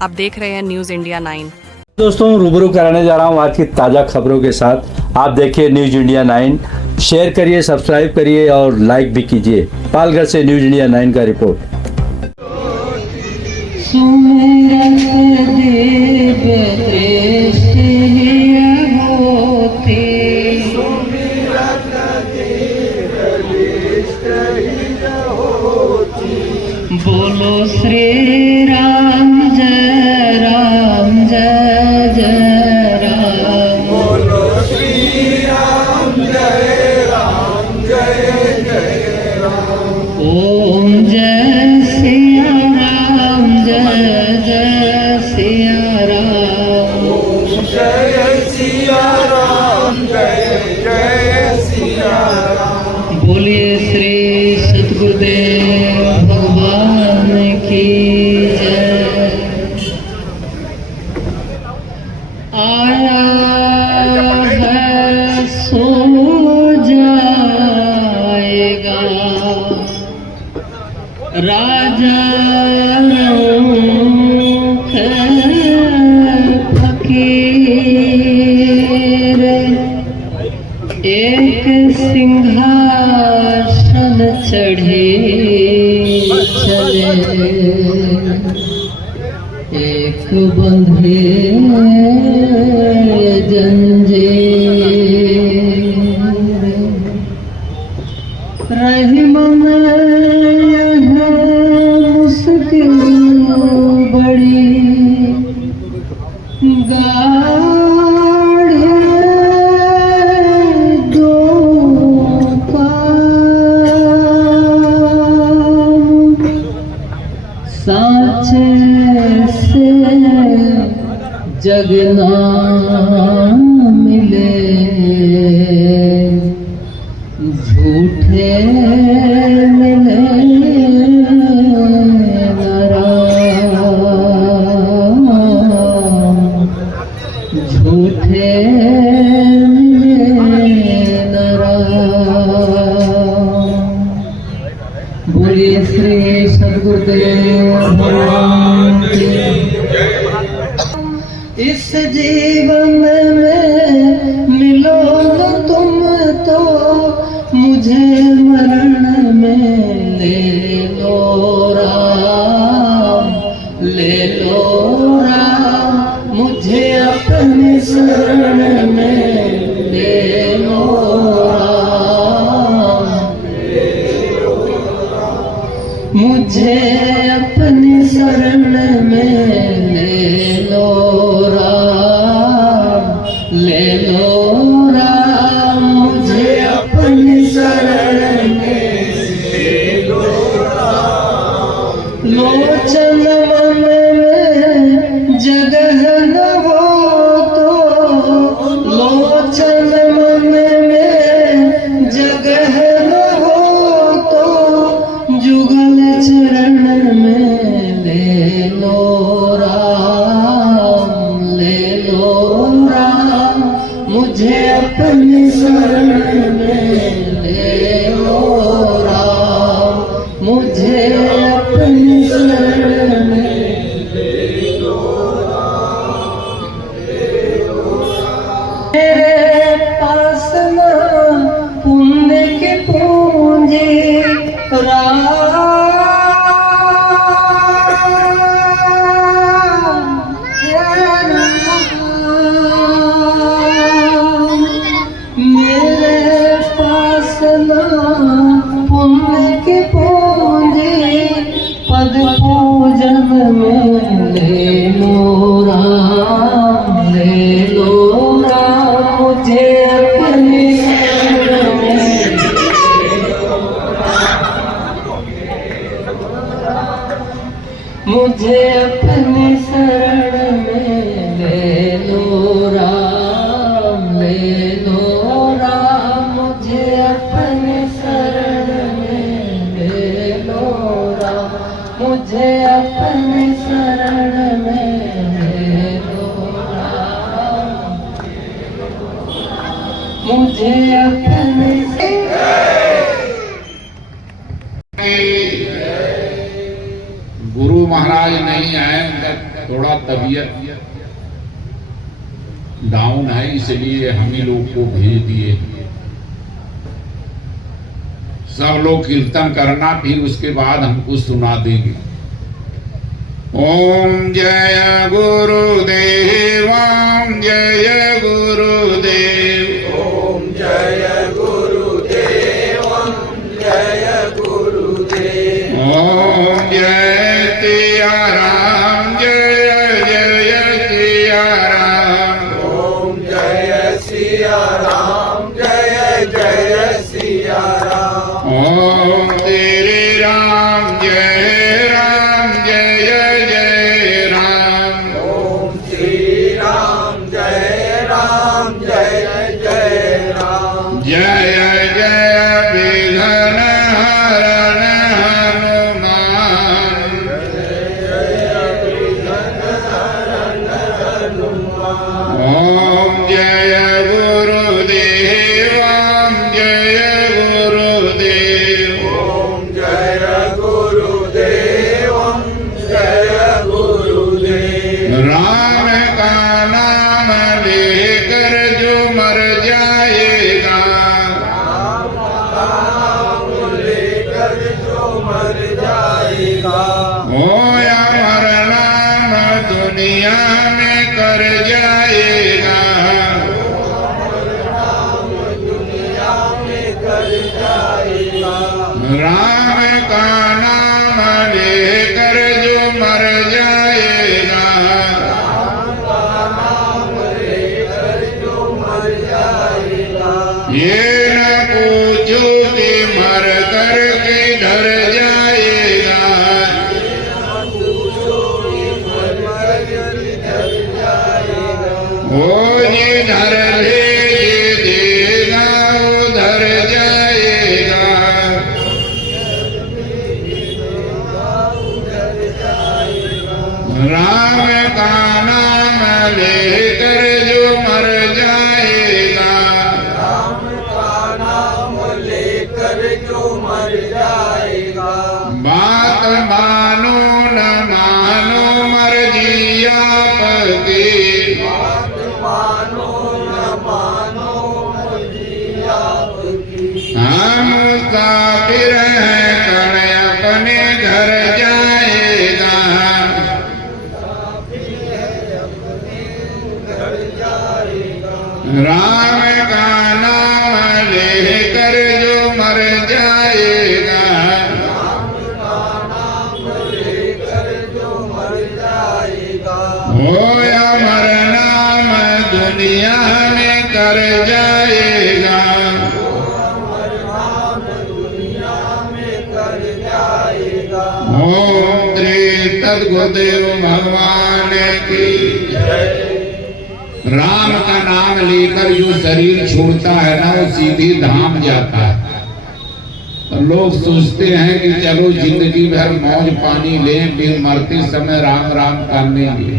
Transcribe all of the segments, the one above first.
आप देख रहे हैं न्यूज़ इंडिया 9। दोस्तों रूबरू कराने जा रहा हूँ आज की ताज़ा खबरों के साथ। आप देखिए न्यूज़ इंडिया 9, शेयर करिए, सब्सक्राइब करिए और लाइक भी कीजिए। पालघर से न्यूज़ इंडिया 9 का रिपोर्ट। बोलो श्री राम जय जय राम। बोलो श्री राम जय राम। ओम जय सिया राम जय सिया राम। ओम जय सिया राम जय सिया राम। बोलिए श्री सतगुरुदेव भगवान की जय। आया है सो जाएगा राजा फकीर। एक सिंहासन चढ़े चले, एक बंधे जंजीर। रहीम में यहाँ मुश्किल बड़ी गाढ़ दो काम। साचे से जगना मिले, झूठे मिले नाराम। झूठे मिले नाराम। बोलिए श्री सद्गुरुदेव भगवान की। इस जीवन में मिलो न तुम तो मुझे मरण में ले लो राम। ले लो राम मुझे अपनी शरण में ले लो राम। मुझे अपनी शरण में ले लो राम। ले लो राम मुझे अपनी शरण में ले लो राम। लोचन मन में जगह न हो तो, लोचन मन में जगह न हो तो जुगल चरण में ले लो राम। ले लो राम मुझे अपनी शरण में ले लो राम। मुझे अपनी शरण में ले लो राम। मेरे पास न पुण्य की पूंजी मेरे पास न पुण्य की पूंजी पद पूजन में ले लो राम। ले लो राम मुझे अपनी शरण में मुझे अपनी शरण में ले लो राम। ले लो राम मुझे अपनी शरण में ले लो राम। मुझे अपनी शरण में ले लो राम। मुझे अपनी गुरु महाराज नहीं आए, थोड़ा तबीयत डाउन है, इसलिए हम ही लोग को भेज दिए। सब लोग कीर्तन करना, फिर उसके बाद हमको सुना देंगे। ओम जय गुरुदेव, ओम जय गुरुदेव, ओम जय गुरुदेव, जय गुरुदेव। ओम जय सिया राम, जय जय सिया राम। ओम जय सिया राम, जय जय सिया राम। ओम तेरे राम, जय राम, जय जय राम। ओम श्री राम, जय राम, जय जय राम। जय जय विघ्न हरण हनुमान। ओम जय गुरुदेव, ओम जय गुरुदेव। ओम जय गुरुदेव, जय गुरुदेव। राम का नाम लेकर जो मर जाएगा, लेकर जो मर जाएगा, वो अमर नाम दुनिया में कर जाएगा। दुनिया में कर जाएगा। राम का नाम लेकर जो मर जाएगा, जो मर जाएगा। ये न पूछो कि मर कर किधर जाएगा। वो जिधर ले देगा उधर जाएगा। राम का नाम लेकर जो मर जाएगा, नाम लेकर जो मर जाएगा। बात मानो न मानो मर्जी आपकी। मानो न मानो मर्जी आपकी। हम काफिर हैं, कण अपने घर जाएगा। राम का नाम लेकर जो मर जाएगा, वो अमर नाम दुनिया में कर जाएगा। ओम श्री सद्गुरुदेव भगवान की जय। राम का नाम लेकर जो शरीर छोड़ता है ना, वो सीधी धाम जाता है। तो लोग सोचते हैं कि चलो जिंदगी भर मौज पानी लें, फिर मरते समय राम राम कर लेंगे।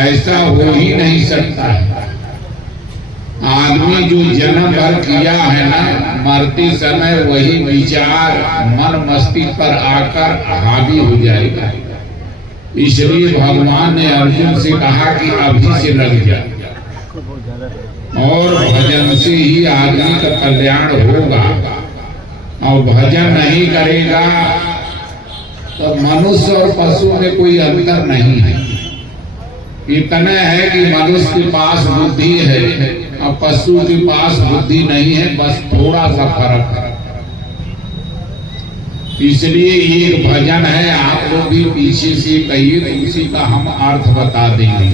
ऐसा हो ही नहीं सकता है। आदमी जो जन्म भर किया है ना, मरते समय वही विचार मन मस्तिष्क पर आकर हावी हो जाएगा। इसलिए भगवान ने अर्जुन से कहा कि अभी से लग जा, और भजन से ही आदमी का कल्याण होगा। और भजन नहीं करेगा तो मनुष्य और पशु में कोई अंतर नहीं है। इतना है कि मनुष्य के पास बुद्धि है और पशु के पास बुद्धि नहीं है, बस थोड़ा सा फर्क है। इसलिए ये भजन है, आप लोग भी पीछे से कहिए तो उसी का हम अर्थ बता देंगे।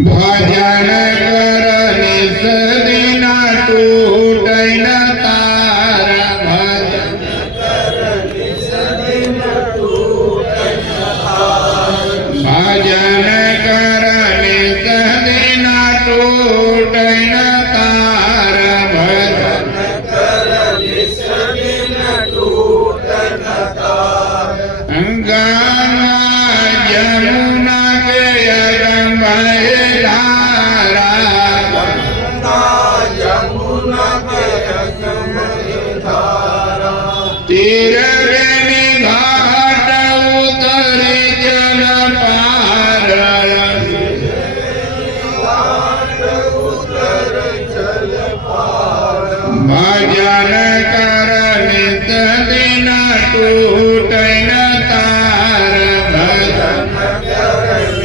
भजन करने से दीना टूटे न तार, भजन करने से दिन टूटे न तार। भजन करने से दीना टूटे न तार, भजन करने से दिन टूटे न तार। गंगा यमुना के अगम धारा, गंगा यमुना के अगम टूटे न तार भजन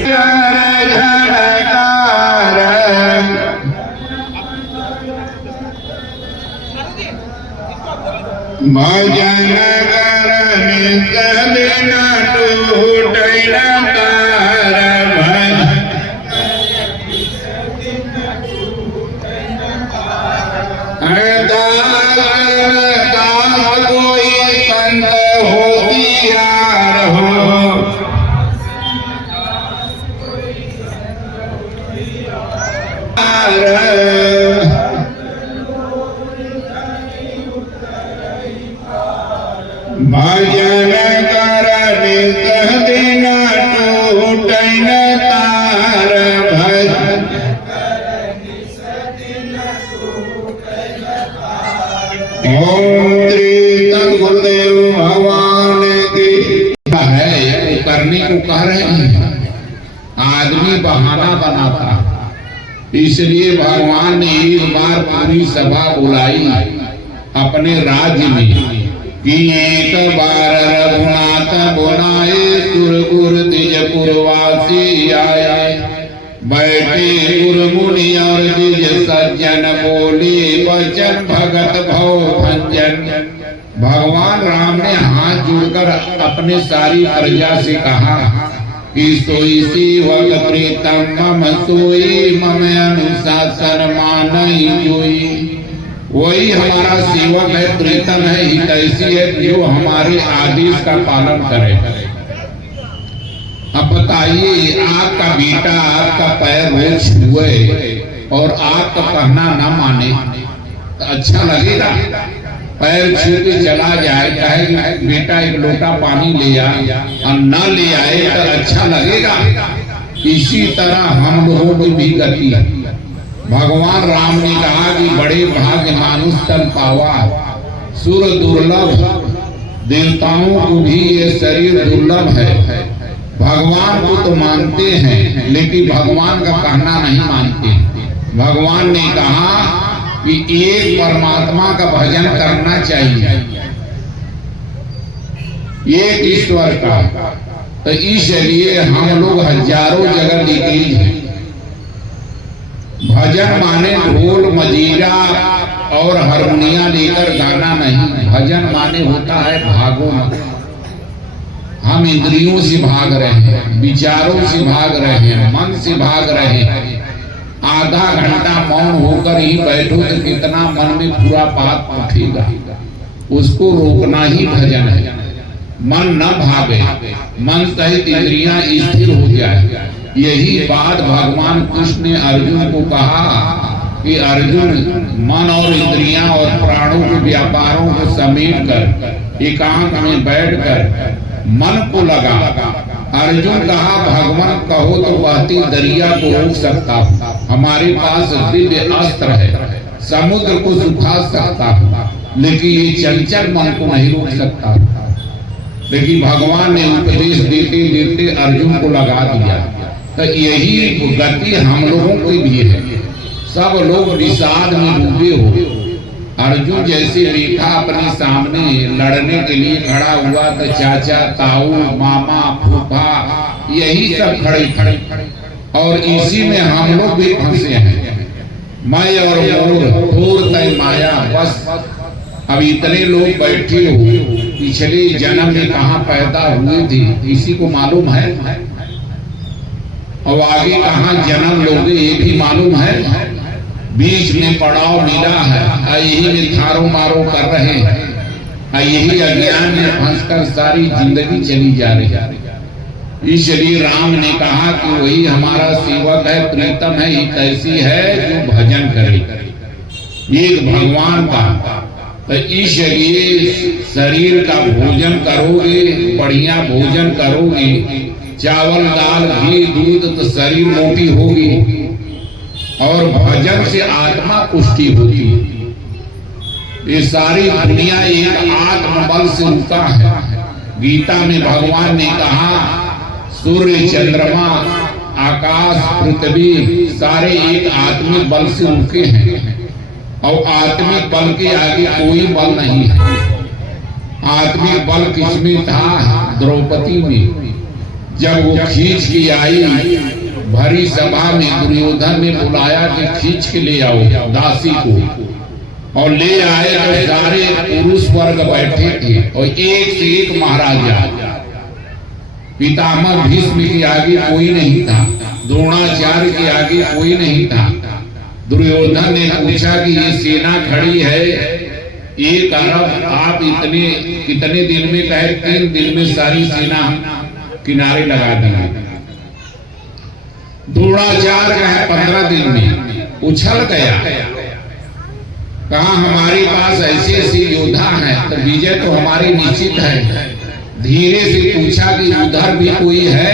झनकार भजन करने कभी न टूटे न तार भजन कोई संत होशियार हो भजन करने कभी न टूटे न तार भजन ओम त्रितम गुरुदेव भगवान की है ये करने को कह रहे हैं। आदमी बहाना बनाता, इसलिए भगवान ने एक बार पूरी सभा बुलाई अपने राज्य में कि एक बार रघुनाथ बुलाए सुरगुर तिजपुरवासी आए बैठे गुरु मुनि और द्विज सज्जन बोले वचन भगत भव भंजन। भगवान राम ने हाथ जोड़कर अपने सारी प्रजा से कहा कि सोई सेवक प्रीतम मम सोई मम अनुशासन मानई जोई। वही हमारा सेवक है, प्रीतम है, हितैषी है जो हमारे आदेश का पालन करे। अब बताइए, आपका बेटा आपका पैर रोज छुए और आपका कहना न माने तो अच्छा लगेगा? पैर छू के चला जाए, कहे बेटा एक लोटा पानी ले आ और न ले आए तो अच्छा लगेगा? इसी तरह हम लोगों की भी गति है। भगवान राम ने कहा कि बड़े भाग्य मानुष तन पावा, सुर दुर्लभ, देवताओं को भी ये शरीर दुर्लभ है। भगवान को तो मानते हैं लेकिन भगवान का कहना नहीं मानते। भगवान ने कहा कि एक परमात्मा का भजन करना चाहिए, एक ईश्वर का। तो इसलिए हम लोग हजारों जगह निकली हैं। भजन माने ढोल मजीरा और हारमोनिया लेकर गाना नहीं। भजन माने होता है भागो मत। हम इंद्रियों से भाग रहे हैं, विचारों से भाग रहे हैं, मन से भाग रहे हैं। आधा घंटा मौन होकर ही बैठो तो कितना मन में पूरा बात उठेगा। उसको रोकना ही भजन है। मन न भागे, मन सहित इंद्रियां स्थिर हो जाए। यही बात भगवान कृष्ण ने अर्जुन को कहा कि अर्जुन, मन और इंद्रियां और प्राणों के व्यापारों को समेट कर एकांत में बैठकर मन को लगा। अर्जुन कहा, भगवान कहो तो बहती दरिया को रोक सकता हूँ। हमारे पास दिव्य अस्त्र है, समुद्र को सुखा सकता हूँ, लेकिन ये चंचल मन को नहीं रोक सकता। लेकिन भगवान ने उपदेश देते देते अर्जुन को लगा दिया। तो यही गति हम लोगों की भी है। सब लोग विषाद में डूबे हो। अर्जुन जैसे रेखा अपने सामने लड़ने के लिए खड़ा हुआ तो चाचा, ताऊ, मामा, फूफा यही सब खड़े खड़े, और इसी में हम लोग भी फंसे हैं। मैं और मोर थोर तय माया बस। अब इतने लोग बैठे हो, पिछले जन्म में कहाँ पैदा हुए थे किसी को मालूम है? और आगे कहाँ जन्म लोगे ये भी मालूम है? बीच में पड़ाव मिला है, यही में थारो मारो कर रहे हैं। यही अज्ञान में फंसकर सारी जिंदगी चली जा रही है। इसलिए राम ने कहा कि वही हमारा सेवक है, प्रीतम है, हितैषी है जो भजन करे एक भगवान का। तो इसलिए शरीर का भोजन करोगे, बढ़िया भोजन करोगे, चावल दाल घी दूध, तो शरीर मोटी होगी। और भजन से आत्मा पुष्टि होती है। ये सारी दुनिया एक आत्मबल से रुका है। गीता में भगवान ने कहा, सूर्य, चंद्रमा, आकाश, पृथ्वी सारे एक आत्मिक बल से रुके हैं। और आत्मिक बल के आगे कोई बल नहीं है। आत्मिक बल किसमें था? द्रौपदी में। जब वो खींच के आई भरी सभा में, दुर्योधन ने बुलाया कि खींच के ले आओ दासी को, और ले आए तो सारे पुरुष वर्ग बैठे थे और एक से एक महाराजा। पितामह भीष्म के आगे कोई नहीं था, द्रोणाचार्य के आगे कोई नहीं था। दुर्योधन ने पूछा कि ये सेना खड़ी है 1 अरब, आप इतने कितने दिन में? कहे 3 दिन में सारी सेना किनारे लगा देंगे। द्रोणाचार्य कहे 15 दिन में। उछल गया, कहा हमारे पास ऐसे ऐसे योद्धा हैं तो विजय तो हमारी निश्चित है। धीरे से पूछा कि उधर भी कोई है?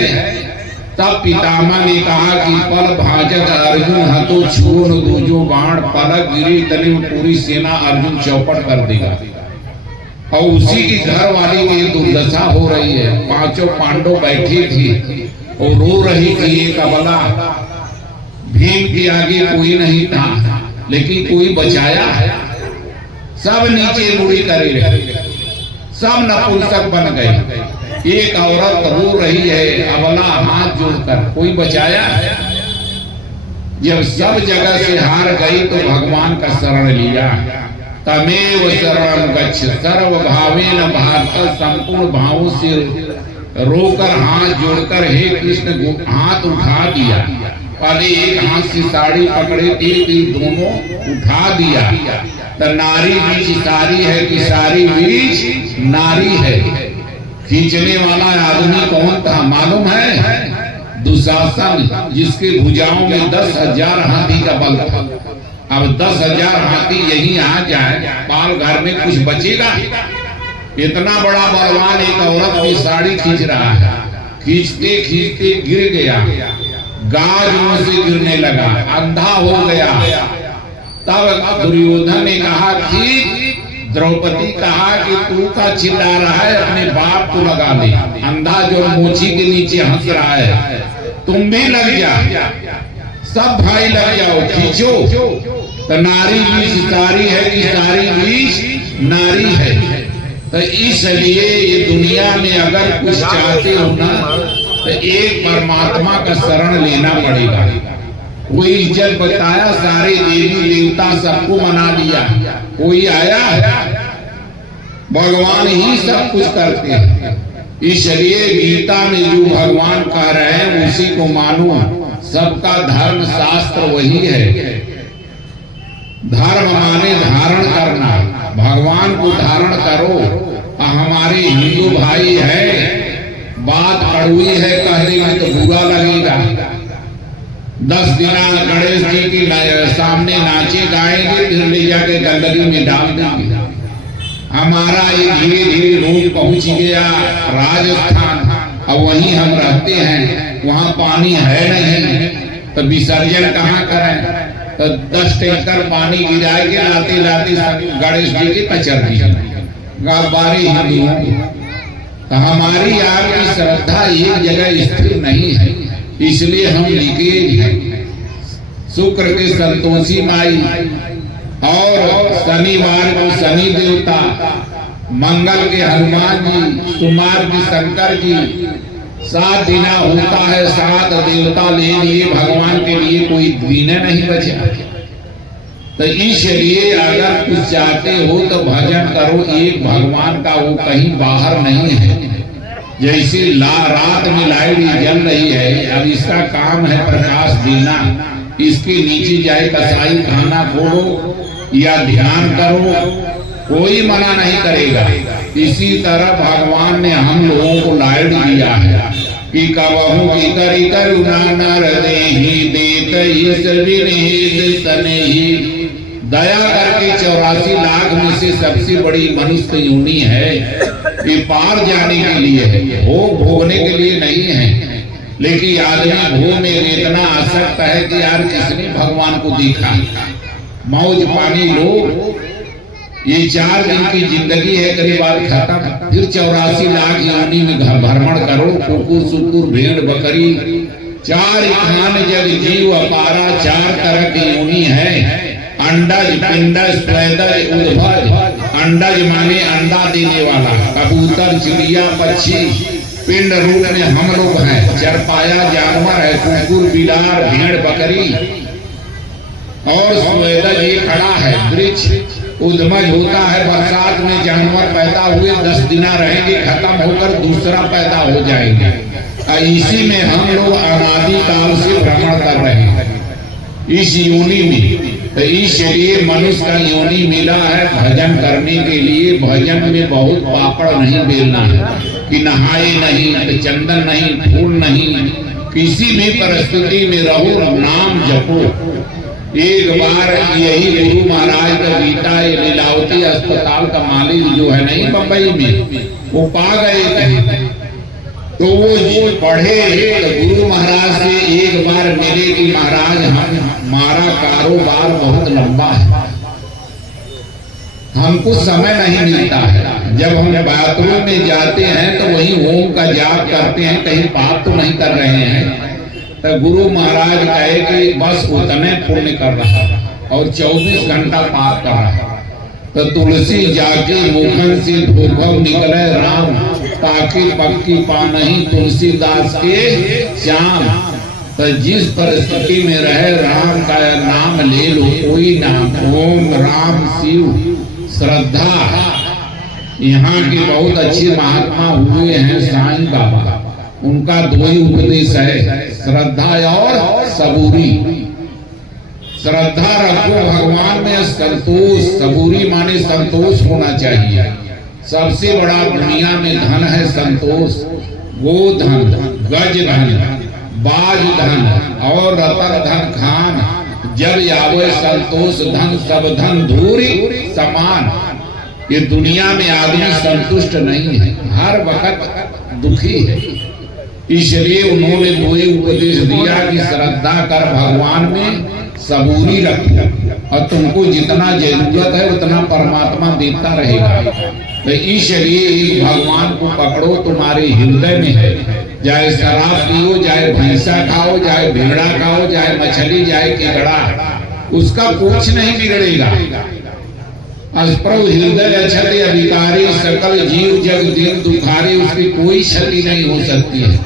तब पितामह ने कहा कि पल भाजक अर्जुन हतो छुओ न दूजो बाण, पलक गिरी तले पूरी सेना अर्जुन चौपट कर देगा। और उसी की घर वाली की दुर्दशा हो रही है। 5 पांडव बैठे थे और रो रही थी। एक अबला, भीम के आगे कोई नहीं था, लेकिन कोई बचाया। सब नीचे मुड़ी करे, सब नपुंसक बन गए। एक औरत रो रही है, अबला हाथ जोड़कर, कोई बचाया। जब सब जगह से हार गई तो भगवान का शरण लिया। तमेव शरणं गच्छ, सर्व भावेन भारत, संपूर्ण भावों से रोकर हाथ जोड़कर हे कृष्ण हाथ उठा दिया। पहले एक हाथ से साड़ी पकड़े थे, फिर दोनों उठा दिया। तो नारी बीच सारी है कि सारी बीच नारी है। खींचने वाला आदमी कौन था मालूम है? दुशासन, जिसके भुजाओं में 10,000 हाथी का बल था। अब 10,000 हाथी यही आ जाए, पाल घर में कुछ बचेगा? इतना बड़ा बलवान एक औरत की साड़ी खींच रहा है। खींचते खींचते गिर गया, गाज मुंह से गिरने लगा, अंधा हो गया। तब दुर्योधन ने कहा कि द्रौपदी कहा कि तू का चिल्ला रहा है, अपने बाप को लगा ले। अंधा जो मोची के नीचे हंस रहा है, तुम भी लग जा, सब भाई लग जाओ, खींचो। तो नारी बीच सारी है कि सारी बीच नारी है। तो इसलिए ये दुनिया में अगर कुछ चाहते हो ना, तो एक परमात्मा का शरण लेना पड़ेगा। कोई इज्जत बताया, सारे देवी देवता सबको मना लिया, कोई आया? भगवान ही सब कुछ करते हैं। इसलिए गीता में जो भगवान कह रहे हैं उसी को मानो। सबका धर्म शास्त्र वही है। धर्म माने धारण करना, भगवान को धारण करो। हमारे हिंदू भाई है, बात कड़वी है कहने में तो बुरा लगेगा। 10 दिन गणेश जी के सामने नाचे गाएंगे, फिर ले जाके गंदगी में डाल देंगे। हमारा ये धीरे धीरे रोग पहुंच गया राजस्थान, अब वहीं हम रहते हैं, वहाँ पानी है नहीं, तो विसर्जन कहाँ करें? तो 10 टैंकर पानी गिराएंगे, लाते लाते गणेश जी की पचर दी बारी हिंदुओं। तो हमारी आपकी श्रद्धा एक जगह स्थिर नहीं है, इसलिए हम लीकेज हैं। शुक्र के संतोषी माई और शनिवार को शनि देवता, मंगल के हनुमान जी, कुमार की शंकर जी। 7 दिन होता है, 7 देवता ले लिए, भगवान के लिए कोई दिन नहीं बचा। तो इसलिए अगर कुछ चाहते हो तो भजन करो एक भगवान का, वो कहीं बाहर नहीं है। जैसे रात में लाइट जल रही है, अब इसका काम है प्रकाश देना। इसके नीचे जाए कसाई खाना खोलो या ध्यान करो, कोई मना नहीं करेगा। इसी तरह भगवान ने हम लोगों को लाइट दिया है कि कबहू की करी करुणा नर देहि देत इस विनीत तनेहि। दया करके 84 लाख में से सबसे बड़ी मनुष्य योनि है। ये पार जाने के लिए है, भोग भोगने के लिए नहीं है। लेकिन आदमी भोग में इतना आसक्त है कि यार किसने भगवान को देखा। मौज पानी लो, ये 4 दिन की जिंदगी है, करीब खत्म। फिर 84 लाख योनि में भ्रमण करो, कुकुर सुकुर भेड़ बकरी 4 खान जग जीव अपारा। 4 तरह की योनि है, अंडज पिंडज स्वेदज उद्भज अंडज माने अंडा देने वाला, कबूतर, चिड़िया, पक्षी, पिंड रूप में हम लोग हैं, चरपाया जानवर है, कुकुर, बिलार, भेड़, बकरी और स्वेदज ये खड़ा है। वृक्ष उद्मज होता है, बरसात में जानवर पैदा हुए 10 दिन रहेंगे, खत्म होकर दूसरा पैदा हो जाएंगे। इसी में हम लोग अनादि काल से भ्रमण कर रहे हैं इस योनि में। तो इसलिए मनुष्य का योनि मिला है भजन करने के लिए। भजन में बहुत पापड़ नहीं बेलना है कि नहाए नहीं, तो चंदन नहीं, फूल नहीं, किसी भी परिस्थिति में रहो, नाम जपो। एक बार यही गुरु महाराज का गीता लीलावती अस्पताल का मालिक जो है नहीं बम्बई में, वो पा गए थे, तो वो पढ़े तो गुरु महाराज से एक बार मिले कि महाराज हमारा कारोबार बहुत लंबा है, हमको समय नहीं मिलता है। जब हम बाथरूम में जाते हैं तो वहीं ओम का जाप करते हैं, कहीं पाप तो नहीं कर रहे हैं। तो गुरु महाराज कहे कि बस उतने पुण्य कर रहा और 24 घंटा पाप कर रहा। तो तुलसी जाके मुखन से भूखम निकले राम, ताकि पक्की पानही तुलसीदास के श्याम। तो जिस परिस्थिति में रहे राम का नाम ले लो, कोई नाम, ओम राम शिव श्रद्धा। यहाँ के बहुत अच्छे महात्मा हुए हैं साईं बाबा, उनका 2 ही उपदेश है, श्रद्धा और सबूरी। श्रद्धा रखो भगवान में, संतोष, सबूरी माने संतोष होना चाहिए। सबसे बड़ा दुनिया में धन है संतोष। गोधन, गज धन, बाज धन और रतर धन खान, जब आवे संतोष धन सब धन धूरी समान। ये दुनिया में आदमी संतुष्ट नहीं है, हर वक्त दुखी है। इसलिए उन्होंने 2 ही उपदेश दिया कि श्रद्धा कर भगवान में, सबूरी रखो, और तुमको जितना जरूरत है उतना परमात्मा देता रहेगा। तो इसलिए भगवान को पकड़ो, तुम्हारे हृदय में है। चाहे शराब पियो, चाहे भैंसा खाओ, चाहे भेड़ा खाओ, चाहे मछली, चाहे केकड़ा, उसका कुछ नहीं बिगड़ेगा। अस्प्रभ हृदय अक्षति अधिकारी, सकल जीव जग दिन दुखारी, उसकी कोई क्षति नहीं हो सकती है।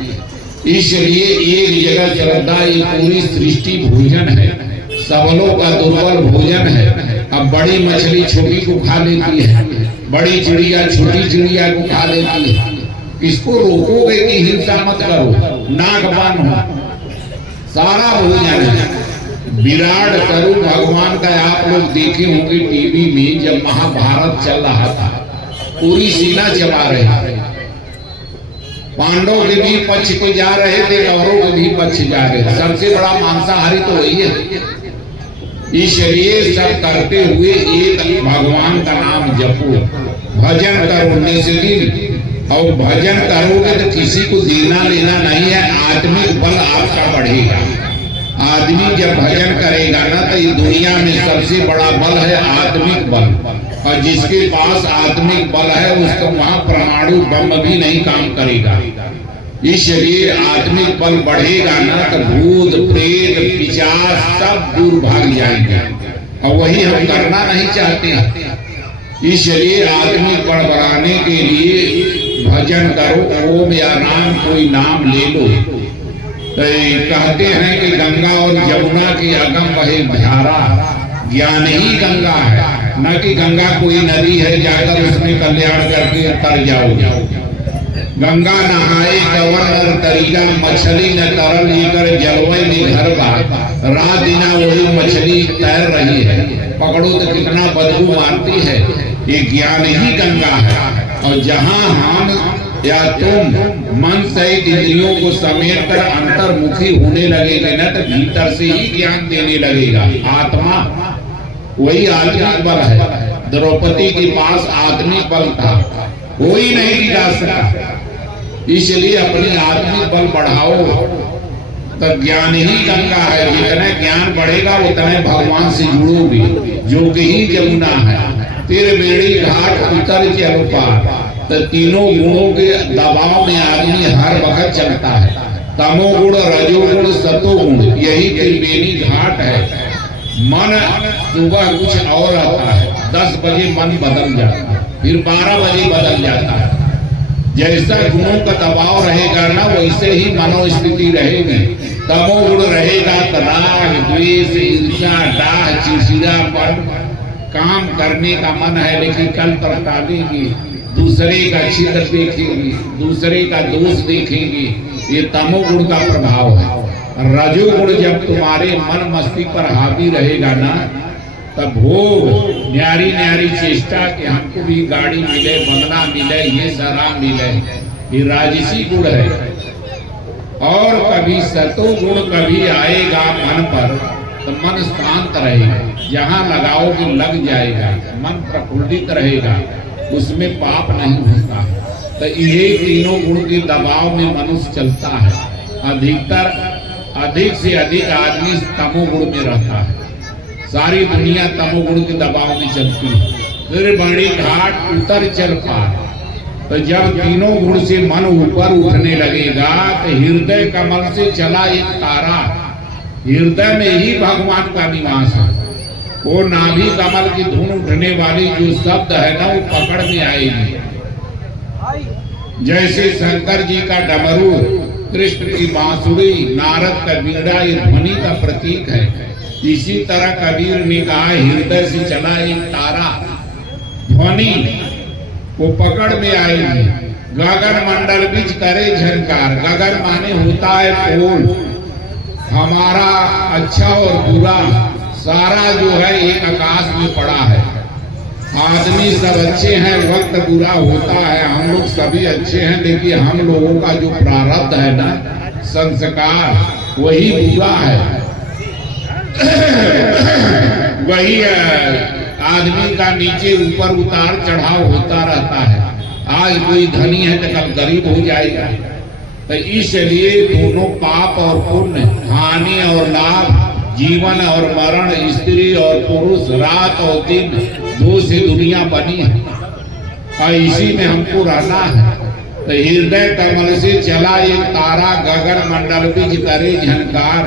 इसलिए एक जगह श्रद्धा, ये पूरी सृष्टि भोजन है, सबलों का दुर्बल भोजन है। अब बड़ी मछली छोटी को खा लेती है, बड़ी चिड़िया छोटी चिड़िया को खा लेती है। इसको रोकोगे कि हिंसा मत करो, नाक बांधो, सारा भोजन है। विराट स्वरूप भगवान का आप लोग देखे होंगे टीवी में, जब महाभारत चल रहा था, पूरी सीना चला रहे थे। पांडवों के भी पक्ष को जा रहे थे, कौरवों के भी पक्ष जा रहे थे। सबसे बड़ा मांसाहारी तो वही है। इसलिए सब करते हुए एक भगवान का नाम जपो, भजन करो निस्दिन। और भजन करोगे तो किसी को देना लेना नहीं है, आत्मिक बल आपका बढ़ेगा। आदमी जब भजन करेगा ना, तो इस दुनिया में सबसे बड़ा बल है आत्मिक बल। और जिसके पास आत्मिक बल है उसको वहां परमाणु बम भी नहीं काम करेगा। इसलिए आत्मिक बल बढ़ेगा ना, तो भूत प्रेत पिशाच सब दूर भाग जाएंगे, और वही हम करना नहीं चाहते। इसलिए आत्मिक बल बढ़ाने के लिए भजन करो, ओम या राम कोई नाम ले लो। तो कहते हैं कि गंगा और यमुना की अगम वही धारा, ज्ञान ही गंगा है, न कि गंगा कोई नदी है जाकर उसमें कल्याण करके तर जाओगे। गंगा नहाए कवन तरीका, मछली न तरल लेकर जलवे में घर बा। रात दिना वही मछली तैर रही है, पकड़ो तो कितना बदबू मारती है। ये ज्ञान ही गंगा है। और जहाँ हम या तुम मन सहित इंद्रियों को समेट कर अंतर्मुखी होने लगेगा ना, तो भीतर से ही ज्ञान देने लगेगा। आत्मा वही आत्मिक बल है। द्रौपदी के पास आत्मिक बल था, कोई नहीं गिरा सका। इसलिए अपनी आत्मिक बल बढ़ाओ, तो ज्ञान ही गंगा है। जितना ज्ञान बढ़ेगा उतने भगवान से जुड़ोगे। जो कि ही यमुना है, तेरे बेड़ी घाट उतर चलो पार। तो तीनों गुणों के दबाव में आदमी हर वक्त चलता है। तमोगुण, रजोगुण, सतोगुण, यही त्रिवेणी घाट है। मन सुबह कुछ और आता है, 10 बजे मन बदल जाता है, फिर 12 बजे बदल जाता है। जैसा गुणों का दबाव रहेगा ना वैसे ही मनोस्थिति रहेगी। तमोगुण रहेगा तो राग द्वेष ईर्ष्या डाह चिड़चिड़ापन, काम करने का मन है लेकिन कल पर टालेगी, दूसरे का छिद्र देखेगी, दूसरे का दोष देखेगी, ये तमोगुण का प्रभाव है। रजोगुण जब तुम्हारे मन मस्ती पर हावी रहेगा ना तब भोग न्यारी न्यारी चेष्टा कि हमको भी गाड़ी मिले, बंगला मिले, ये सारा मिले, ये राजसी गुण है। और कभी सतोगुण कभी आएगा मन पर तो मन शांत रहेगा, जहाँ लगाओगे लग जाएगा, मन प्रफुल्लित रहेगा, उसमें पाप नहीं होता। तो ये तीनों गुण के दबाव में मनुष्य चलता है। अधिक से अधिक आदमी तमोगुण में रहता है। सारी दुनिया तमोगुण के दबाव में चलती है। फिर बड़ी घाट उतर चल पार। तो जब तीनों गुण से मन ऊपर उठने लगेगा तो हृदय कमल से चला एक तारा, हृदय में ही भगवान का निवास है। वो नाभि कमल की धुन उठने वाली जो शब्द है ना वो पकड़ में आएगी। जैसे शंकर जी का डमरू, कृष्ण की बांसुरी, नारद का बीड़ा ये ध्वनि का प्रतीक है। इसी तरह कबीर ने कहा हृदय से चला एक तारा, ध्वनि वो पकड़ में आएगी। गगन मंडल बीच करे झंकार, गगन माने होता है पोल, हमारा अच्छा और बुरा सारा जो है एक आकाश में पड़ा है। आदमी सब अच्छे हैं, वक्त बुरा होता है, हम लोग सभी अच्छे हैं, लेकिन हम लोगों का जो प्रारब्ध है ना संस्कार वही बुरा है। वही आदमी का नीचे ऊपर उतार चढ़ाव होता रहता है। आज कोई धनी है तो कल गरीब हो जाएगा। तो इसलिए दोनों पाप और पुण्य, हानि और लाभ, जीवन और मरण, स्त्री और पुरुष, रात और दिन, दो से दुनिया बनी है और इसी में हमको रहना है। तो हृदय कमल से चला एक तारा, गगन मंडल बीच करे झंकार।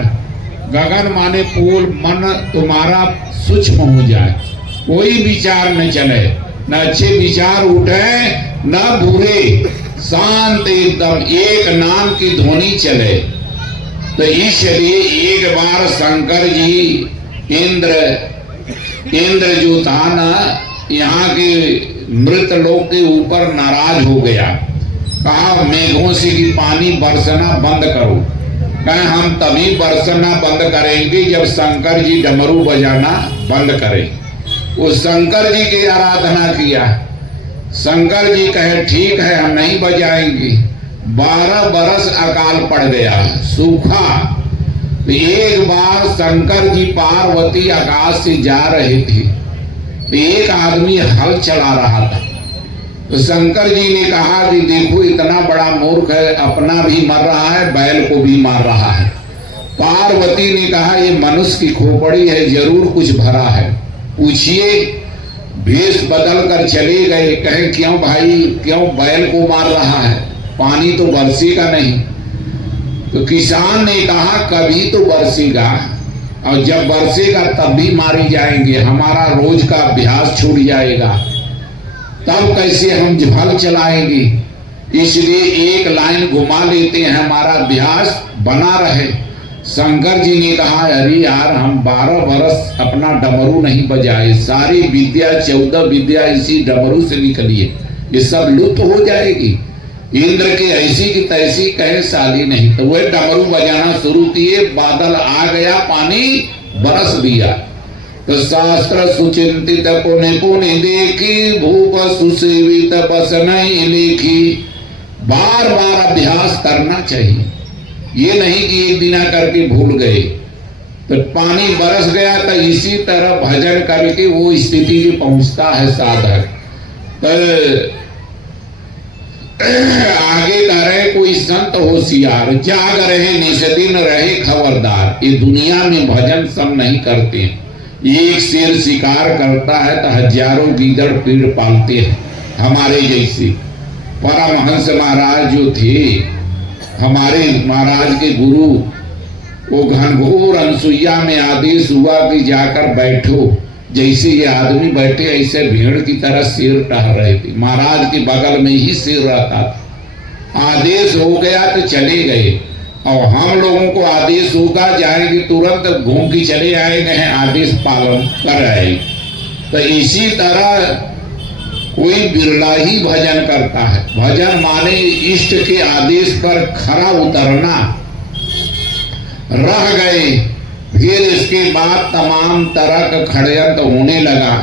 गगन माने पोल, मन तुम्हारा सूक्ष्म हो जाए, कोई विचार न चले, न अच्छे विचार उठे न बुरे, शांत एकदम एक नाम की ध्वनि चले। तो इसलिए एक बार शंकर जी इंद्र जो था ना यहाँ के मृत लोग के ऊपर नाराज हो गया। कहा मेघों से कि पानी बरसना बंद करो। कहा हम तभी बरसना बंद करेंगे जब शंकर जी डमरू बजाना बंद करें। वो शंकर जी की आराधना किया। शंकर जी कहे ठीक है हम नहीं बजाएंगे। 12 बरस अकाल पड़ गया, सूखा। एक बार शंकर जी पार्वती आकाश से जा रहे थे, एक आदमी हल चला रहा था। तो शंकर जी ने कहा कि देखो इतना बड़ा मूर्ख है, अपना भी मर रहा है, बैल को भी मार रहा है। पार्वती ने कहा ये मनुष्य की खोपड़ी है, जरूर कुछ भरा है, पूछिए। भेष बदल कर चले गए। कहे क्यों भाई, क्यों बैल को मार रहा है, पानी तो बरसेगा नहीं। तो किसान ने कहा कभी तो बरसेगा, और जब बरसेगा तब भी मारे जाएंगे, हमारा रोज का अभ्यास छूट जाएगा, तब कैसे हम हल चलाएंगे। इसलिए एक लाइन घुमा लेते हैं, हमारा अभ्यास बना रहे। शंकर जी ने कहा अरे यार हम 12 बरस अपना डमरू नहीं बजाए, सारी विद्या 14 विद्या इसी डमरू से निकली है, ये सब लुप्त हो जाएगी। इंद्र के ऐसी की तैसी कहे साली नहीं। तो वह डमरू बजाना शुरू किए, बादल आ गया, पानी बरस दिया। तो शास्त्र सुचिंतित पुण्य पुण्य देखी, भूप सुसेवित बस नहीं लेखी। बार बार अभ्यास करना चाहिए, ये नहीं कि एक दिन करके भूल गए। तो पानी बरस गया तो इसी तरह भजन करके वो स्थिति में पहुंचता है साधक। तो आगे कह रहे कोई संत होशियार, जाग रहे निष्दिन रहे खबरदार। ये दुनिया में भजन सब नहीं करते। एक शेर शिकार करता है तो हजारों गीदड़ पेड़ पालते हैं हमारे जैसे। परमहंस महाराज जो थे, हमारे महाराज के गुरु, वो घनघोर अनसुईया में आदेश हुआ कि जाकर बैठो। जैसे ये आदमी बैठे ऐसे भीड़ की तरह शेर टहल रहे थे। महाराज के बगल में ही शेर रहता था। आदेश हो गया तो चले गए, और हम लोगों को आदेश होगा जाएंगे तुरंत घूम के चले आएंगे, हैं आदेश पालन कर रहे। तो इसी तरह कोई बिरला ही भजन करता है। भजन माने इष्ट के आदेश पर खरा उतरना। रह गए, फिर इसके बाद तमाम तरह का षड्यंत्र होने लगा।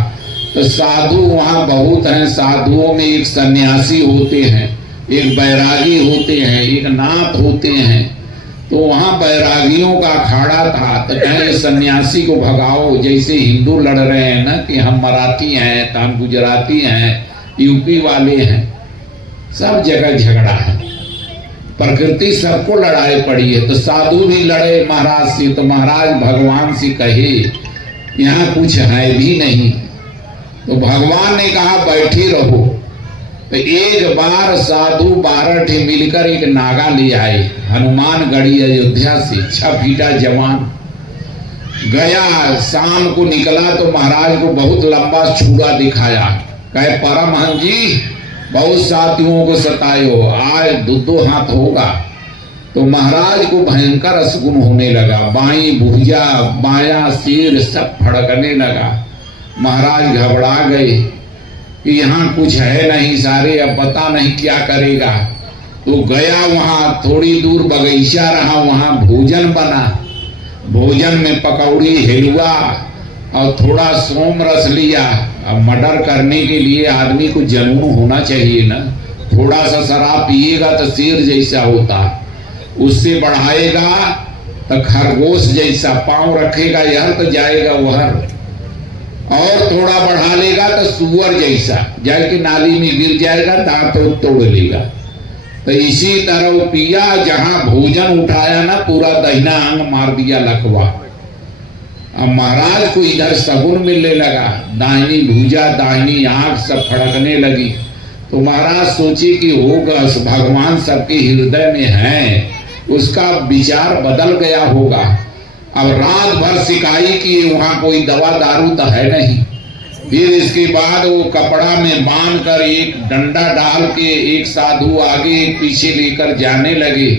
तो साधु वहाँ बहुत हैं। साधुओं में एक सन्यासी होते हैं, एक बैरागी होते हैं, एक नाथ होते हैं। तो वहाँ बैरागियों का अखाड़ा था। तो कहे सन्यासी को भगाओ, जैसे हिंदू लड़ रहे हैं ना कि हम मराठी हैं, तो हम गुजराती हैं, यूपी वाले हैं, सब जगह झगड़ा है। प्रकृति सबको लड़ाई पड़ी है। तो साधु भी लड़े महाराज से। तो महाराज भगवान से कहे यहाँ कुछ है भी नहीं। तो भगवान ने कहा बैठे रहो। तो एक बार साधु 12 मिलकर एक नागा ले आए हनुमानगढ़ी अयोध्या से, 6 फीटा जवान। गया, शाम को निकला तो महाराज को बहुत लंबा छुरा दिखाया। कहे परमहंस जी बहुत साथियों को सताए हो, आज 2 हाथ होगा। तो महाराज को भयंकर असगुन होने लगा। बाईं भुजा, बायां सिर सब फड़कने लगा। महाराज घबरा गए कि यहाँ कुछ है नहीं सारे, अब पता नहीं क्या करेगा। तो गया वहाँ, थोड़ी दूर बगीचा रहा, वहाँ भोजन बना। भोजन में पकौड़ी, हिलवा और थोड़ा सोम रस लिया। अब मर्डर करने के लिए आदमी को जुनून होना चाहिए ना। थोड़ा सा शराब पिएगा तो शेर जैसा होता, उससे बढ़ाएगा तो खरगोश जैसा, पांव रखेगा यह तो जाएगा वहर, और थोड़ा बढ़ा लेगा तो सुअर जैसा, जाके नाली में गिर जाएगा, दांत तोड़ लेगा। तो इसी तरह वो पिया, जहां भोजन उठाया ना पूरा दहिना अंग मार दिया लकवा। अब महाराज को इधर सगुन मिलने लगा, दाहिनी भुजा, दाहिनी आंख सब फड़कने लगी। तो महाराज सोचे कि होगा भगवान सबके हृदय में है, उसका विचार बदल गया होगा। अब रात भर सिकाई कि वहां कोई दवा दारू तो है नहीं। फिर इसके बाद वो कपड़ा में बांध कर एक डंडा डाल के एक साधु आगे एक पीछे लेकर जाने लगे।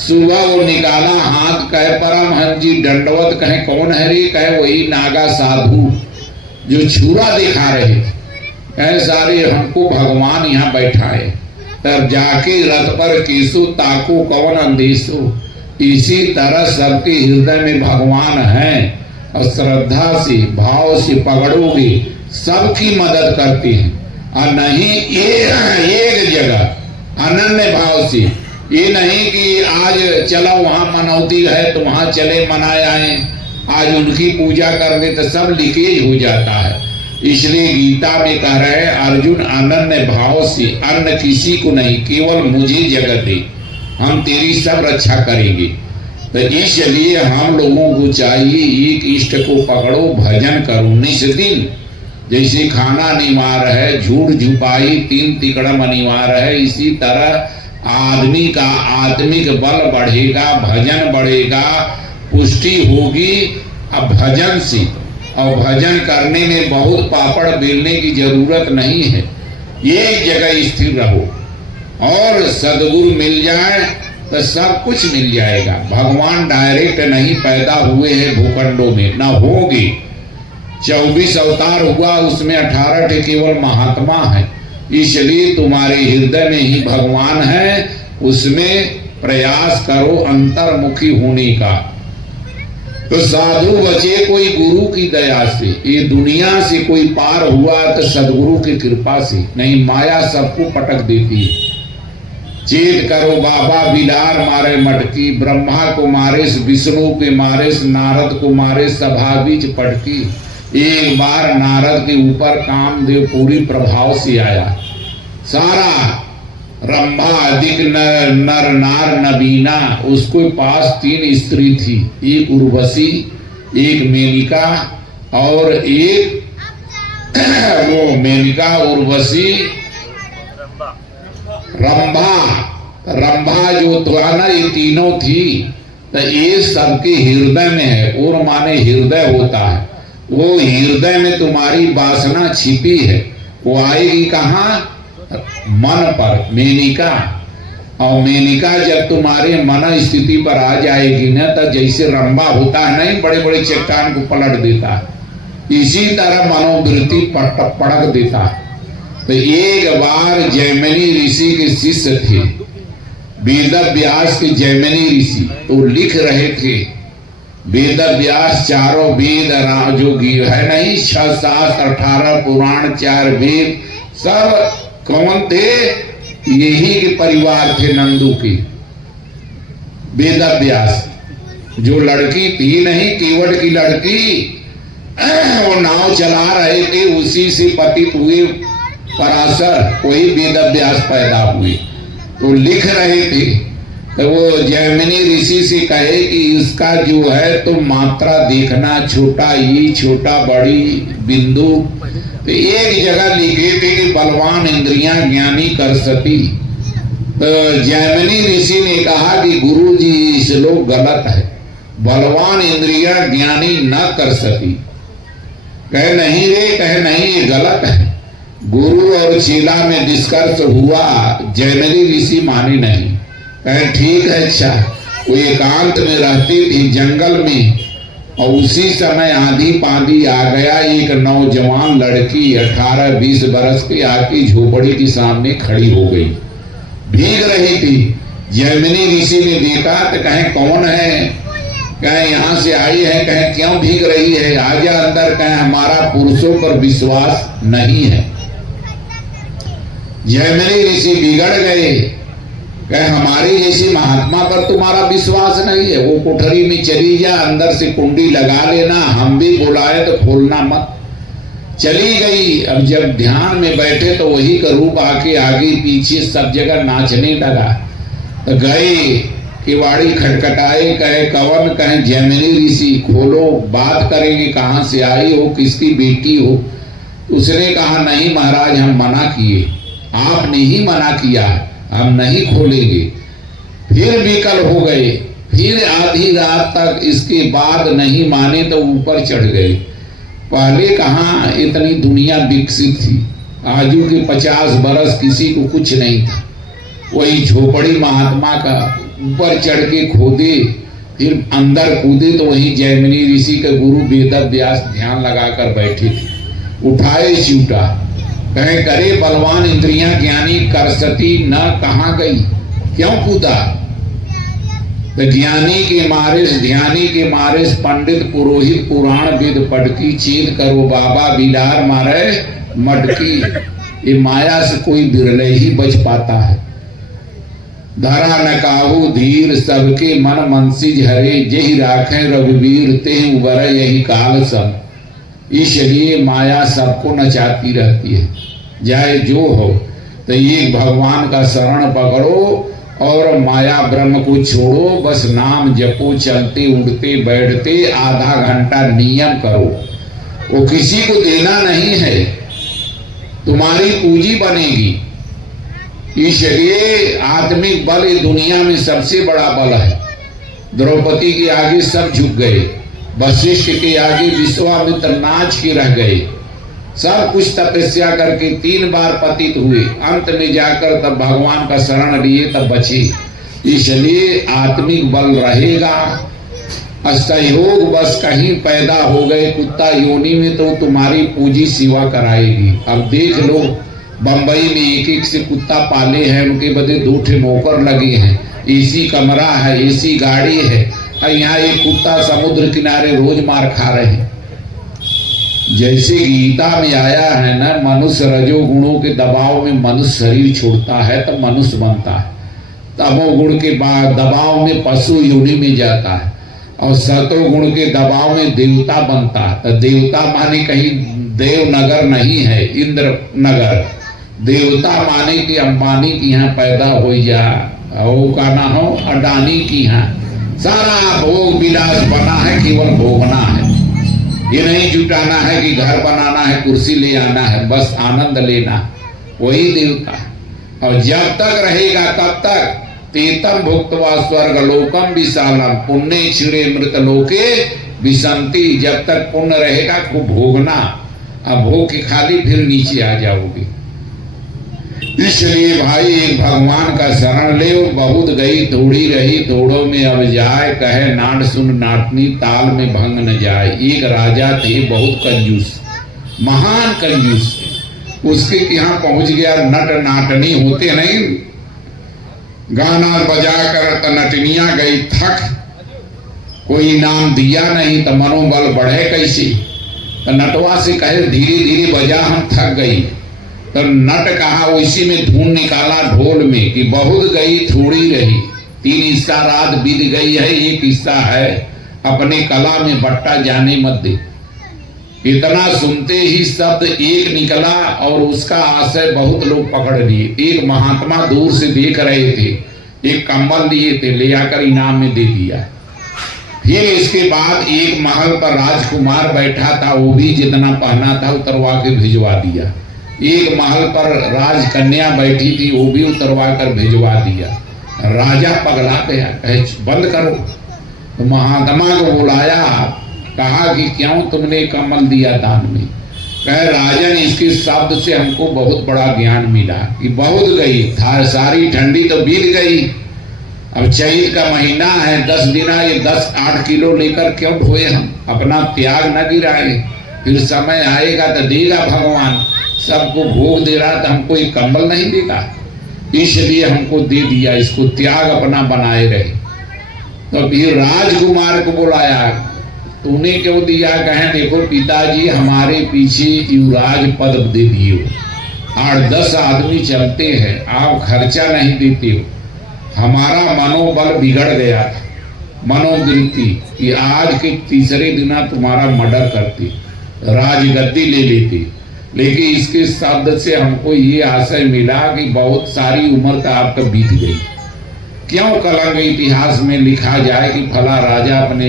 सुबह वो निकाला हाथ, कहे परमहंस जी दंडवत। कहे कौन है रे? कहे वही नागा साधु जो छुरा दिखा रहे। कहे सारे हमको भगवान यहाँ बैठाए। तब जाके रथ पर केसु ताको कौन अंदेशो। इसी तरह सबके हृदय में भगवान है, और श्रद्धा से भाव से पकड़ोगे सबकी मदद करते हैं। और नहीं एक जगह अनन्य भाव से, ये नहीं कि आज चला वहां मनौती है तो वहां चले मनाए आए, आज उनकी पूजा कर दे तो सब लीकेज हो जाता है। इसलिए गीता में कह रहे हैं अर्जुन अनन्य भाव से, अन्य किसी को नहीं, केवल मुझे जगत दे, हम तेरी सब रक्षा करेंगे। तो इसलिए हम लोगों को चाहिए एक इष्ट को पकड़ो, भजन करो निस्दिन। जैसे खाना अनिवार्य है, झूठ झुपाई 3 तिकड़म अनिवार्य है, इसी तरह आदमी का आत्मिक बल बढ़ेगा, भजन बढ़ेगा, पुष्टि होगी अब भजन से। और भजन करने में बहुत पापड़ बेलने की जरूरत नहीं है, एक जगह स्थिर रहो और सदगुरु मिल जाए तो सब कुछ मिल जाएगा। भगवान डायरेक्ट नहीं पैदा हुए हैं भूखंडों में, ना होंगे। 24 अवतार हुआ, उसमें 18 केवल महात्मा है। इसलिए तुम्हारे हृदय में ही भगवान है, उसमें प्रयास करो अंतर्मुखी होने का। तो साधु बचे कोई गुरु की दया से, ये दुनिया से कोई पार हुआ तो सदगुरु की कृपा से, नहीं माया सबको पटक देती है। चेत करो बाबा बिलार मारे मटकी, ब्रह्मा को मारे विष्णु के मारे, नारद को मारे सभा बीच पटकी। एक बार नारद के ऊपर कामदेव पूरी प्रभाव से आया। सारा रंभा अधिक नर नार नबीना, उसके पास 3 स्त्री थी, एक उर्वशी, एक मेनिका और एक वो मेनिका उर्वशी रंभा जो था ना, ये तीनों थी। तो ये सबके हृदय में है, और माने हृदय होता है। वो हृदय में तुम्हारी वासना छिपी है, वो आएगी कहाँ? मन पर, मेनिका। और मेनिका जब तुम्हारे मन स्थिति पर आ जाएगी ना, तो जैसे रंबा होता है नहीं, बड़े बड़े चट्टान को पलट देता है, इसी तरह मनोवृत्ति पटक देता है। तो एक बार जैमिनी ऋषि के शिष्य थे, वेद व्यास के जैमिनी ऋषि, तो लिख रहे थे वेद व्यास, चारों वेद जो है नहीं, 6 शास्त्र 18 पुराण 4 वेद, सब कौन थे? यही के परिवार थे नंदू की, वेद व्यास। जो लड़की थी नहीं, केवट की लड़की, वो नाव चला रहे थे, उसी से पतित हुए पराशर, वही वेद व्यास पैदा हुए। तो लिख रहे थे, तो वो जैमिनी ऋषि से कहे कि इसका जो है तो मात्रा देखना, छोटा ई, छोटा बड़ी बिंदु। तो एक जगह लिखे थे कि बलवान इंद्रियां ज्ञानी कर सती। तो जैमिनी ऋषि ने कहा कि गुरु जी ये श्लोक गलत है, बलवान इंद्रियां ज्ञानी न कर सती। कहे नहीं रे, कहे नहीं ये गलत है। गुरु और चेला में डिस्कर्ष हुआ, जैमिनी ऋषि माने नहीं। कहे ठीक है, अच्छा। वो एकांत में रहती थी जंगल में, और उसी समय आंधी पांधी आ गया। एक नौजवान लड़की 18-20 बरस की आके झोपड़ी के सामने खड़ी हो गई, भीग रही थी। जैमिनी ऋषि ने देखा तो कहे कौन है? कहे यहाँ से आई है। कहे क्यों भीग रही है? आजा अंदर। कहे हमारा पुरुषों पर विश्वास नहीं है। जैमिनी ऋषि बिगड़ गए। कहे हमारी जैसी महात्मा पर तुम्हारा विश्वास नहीं है, वो कोठरी में चली जा, अंदर से कुंडी लगा लेना, हम भी बुलाए तो खोलना मत। चली गई। अब जब ध्यान में बैठे तो वही का रूप आके आगे पीछे सब जगह नाचने लगा। तो गए, किवाड़ी खटखटाए। कहे कवन? कहे जैमिनी ऋषि। खोलो, बात करेंगे, कहाँ से आई हो, किसकी बेटी हो? उसने कहा नहीं महाराज, हम मना किए, आपने ही मना किया, हम नहीं खोलेंगे। फिर विकल हो गए, फिर आधी रात तक इसके बाद नहीं माने तो ऊपर चढ़ गए। पहले कहाँ इतनी दुनिया विकसित थी, आजू के 50 बरस किसी को कुछ नहीं था। वही झोपड़ी महात्मा का ऊपर चढ़ के खोदे, फिर अंदर कूदे तो वही जैमिनी ऋषि के गुरु वेद व्यास ध्यान लगाकर बैठे थे। उठाए चिउटा। कहे करे बलवान इंद्रियां ज्ञानी कर सती न, कहाँ गई? क्यों कूदा? तो ज्ञानी के मारे, ध्यानी के मारे, पंडित पुरोहित पुराण वेद पढ़की, चील करो बाबा बिलार मारे मटकी। ये माया से कोई बिरले ही बच पाता है। धरा न काहू धीर, सबके मन मनसी हरे, जही राखे रघुवीर, तेह उबर यही काल सब। इसलिए माया सबको नचाती रहती है, चाहे जो हो। तो ये भगवान का शरण पकड़ो और माया ब्रह्म को छोड़ो, बस नाम जपो, चलते उड़ते बैठते आधा घंटा नियम करो। वो किसी को देना नहीं है, तुम्हारी पूंजी बनेगी। इसलिए आत्मिक बल इस दुनिया में सबसे बड़ा बल है। द्रौपदी के आगे सब झुक गए, वशिष्ठ के आगे विश्वामित्र नाच के रह गए। सब कुछ तपस्या करके 3 बार पतित हुए, अंत में जाकर तब भगवान का शरण लिए, तब बचे। इसलिए आत्मिक बल रहेगा। असहयोग बस कहीं पैदा हो गए कुत्ता योनि में तो तुम्हारी पूंजी सेवा कराएगी। अब देख लो, बंबई में एक से कुत्ता पाले हैं, उनके बदले 2 ठे नौकर लगे हैं, एसी कमरा है, एसी गाड़ी है, और यहाँ एक कुत्ता समुद्र किनारे रोज मार खा रहे हैं। जैसे गीता में आया है ना, मनुष्य रजोगुणों के दबाव में मनुष्य शरीर छोड़ता है तब मनुष्य बनता है, तमोगुण के बाद दबाव में पशु योनि में जाता है, और सतोगुण के दबाव में देवता बनता है। तो देवता माने कहीं देवनगर नहीं है, इंद्र नगर। देवता माने कि अंबानी की यहाँ पैदा हो जा, वो का ना हो अडानी की यहाँ। सारा भोग विलास बना है, केवल भोगना है। ये नहीं जुटाना है कि घर बनाना है, कुर्सी ले आना है, बस आनंद लेना, वही देवता है। और जब तक रहेगा तब तक तेतम भुक्त्वा स्वर्ग लोकम विशालम पुण्य छिड़े मृत लोके विसंति, जब तक पुण्य रहेगा खूब भोगना, अब भोग के खाली फिर नीचे आ जाओगे। इसलिए भाई एक भगवान का शरण ले। बहुत गई थोड़ी रही थोड़ों में अब जाए, कहे नाट सुन नाटनी ताल में भंग न जाए। एक राजा थे बहुत कंजूस, महान कंजूस। उसके यहाँ पहुंच गया, नट नाटनी होते नहीं, गाना बजा कर नटनिया गई थक, कोई इनाम दिया नहीं तो मनोबल बढ़े कैसे। तो नटवा से कहे धीरे धीरे बजा, हम थक गई। तो नट कहा, उसी में धुन निकाला ढोल में कि बहुत गई थोड़ी रही, 3 हिस्सा रात बीत गई है, 1 हिस्सा है अपने कला में बट्टा जाने मत दे। इतना सुनते ही शब्द एक निकला और उसका आशय बहुत लोग पकड़ लिए। एक महात्मा दूर से देख रहे थे, एक कंबल लिए थे, ले आकर इनाम में दे दिया। फिर इसके बाद एक महल पर राजकुमार बैठा था, वो भी जितना पहना था उतरवा के भिजवा दिया। एक महल पर राजकन्या बैठी थी, वो भी उतरवा कर भिजवा दिया। राजा पगला गया, कहे बंद करो। तो महात्मा को बुलाया, कहा कि क्यों तुमने कमल दिया दान में। कहे राजन, इसके शब्द से हमको बहुत बड़ा ज्ञान मिला कि बहुत गई था, सारी ठंडी तो बीत गई, अब चैत का महीना है, 10 दिन ये 10-8 किलो लेकर क्यों ढोए, हम अपना त्याग न गिराए, फिर समय आएगा तो देगा भगवान। सबको भोग दे रहा था, हमको एक कंबल नहीं देगा, इसलिए हमको दे दिया, इसको त्याग अपना बनाए रहे। तो फिर राजकुमार को बुलाया, तूने क्यों दिया। कहें देखो पिताजी, हमारे पीछे युवराज पद दे दिए हो, 8-10 आदमी चलते हैं, आप खर्चा नहीं देते हो। हमारा मनोबल बिगड़ गया था, मनोवृत्ति कि आज के तीसरे दिन तुम्हारा मर्डर करते, राजगद्दी ले लेते। लेकिन इसके शब्द से हमको ये आशय मिला कि बहुत सारी उम्र तो आपका बीत गई, क्यों कलंक इतिहास में लिखा जाए कि फला राजा अपने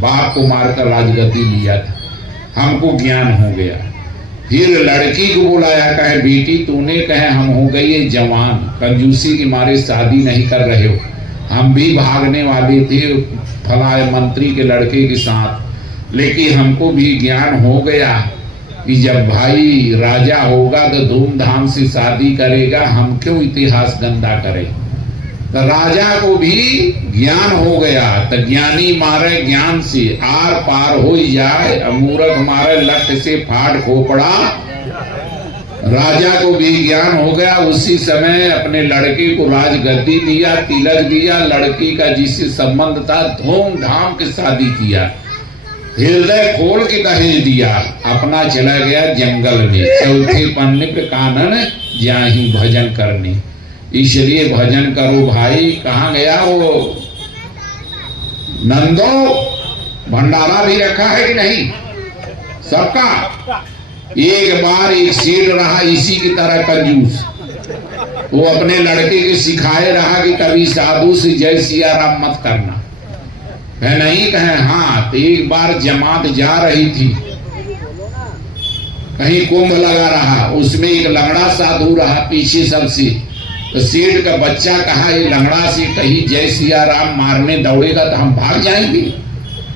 बाप को मारकर राजगद्दी लिया था, हमको ज्ञान हो गया। फिर लड़की को बुलाया, कहे बेटी तूने, कहे हम हो गए जवान, कंजूसी के मारे शादी नहीं कर रहे हो, हम भी भागने वाले थे फला मंत्री के लड़के के साथ, लेकिन हमको भी ज्ञान हो गया कि जब भाई राजा होगा तो धूमधाम से शादी करेगा, हम क्यों इतिहास गंदा करें। तो राजा को भी ज्ञान हो गया, तो ज्ञानी मारे ज्ञान से आर पार हो जाए, मूर्ख मारे लठ से फाड़ खोपड़ा। राजा को भी ज्ञान हो गया, उसी समय अपने लड़के को राजगद्दी दिया, तिलक दिया, लड़की का जिससे संबंध था धूमधाम की शादी किया, हृदय खोल के दहेज दिया, अपना चला गया जंगल में, चौथे पन्ने पे कानन जाहि भजन करने। इसलिए भजन करो भाई। कहाँ गया वो नंदो, भंडारा भी रखा है कि नहीं सबका। एक बार एक सेठ रहा इसी की तरह कंजूस, वो अपने लड़के के सिखाए रहा कि कभी साधु से जय सिया राम मत करना, है नहीं, कहे हाँ। तो एक बार जमात जा रही थी, कहीं कुंभ लगा रहा, उसमें एक लंगड़ा साधु रहा पीछे सबसे। तो सेठ का बच्चा कहा, ये लंगड़ा से कहीं जय सिया राम मारने दौड़ेगा तो हम भाग जाएंगे।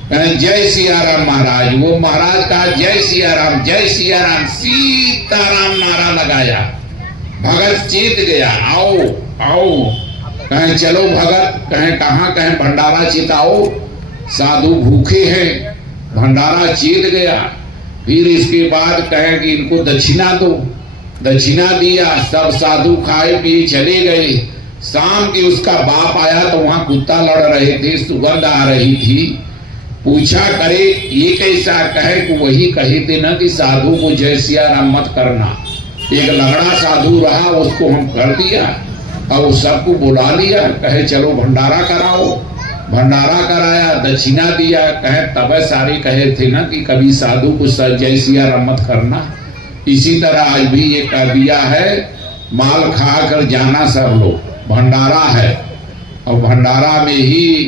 कहे जय सिया राम महाराज। वो महाराज कहा जय सिया राम, जय सिया राम, सीताराम नारा लगाया। भगत चेत गया, आओ आओ। कहे चलो भगत। कहे कहाँ। कहे भंडारा चिताओ, साधु भूखे हैं। भंडारा चेत गया। फिर इसके बाद कहे कि इनको दक्षिणा दो। दक्षिणा दिया, सब साधु खाए पिए चले गए। शाम के उसका बाप आया तो वहां कुत्ता लड़ रहे थे, सुगंध आ रही थी। पूछा करे ये कैसा। कहे कि वही कहे थे ना कि साधु को जय सिया राम मत करना। एक लंगड़ा साधु रहा, उसको हम कर दिया और सबको बुला लिया। कहे चलो भंडारा कराओ। भंडारा कराया, दक्षिणा दिया। कहे तब सारे कहे थे ना कि कभी साधु को जय सिया राम मत करना। इसी तरह आज भी ये कह दिया है, माल खा कर जाना सब लोग। भंडारा है और भंडारा में ही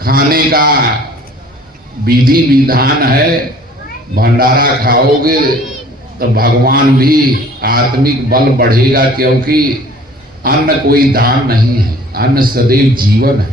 खाने का विधि विधान है। भंडारा खाओगे तो भगवान भी आत्मिक बल बढ़ेगा, क्योंकि अन्न कोई दान नहीं है, अन्न सदैव जीवन है।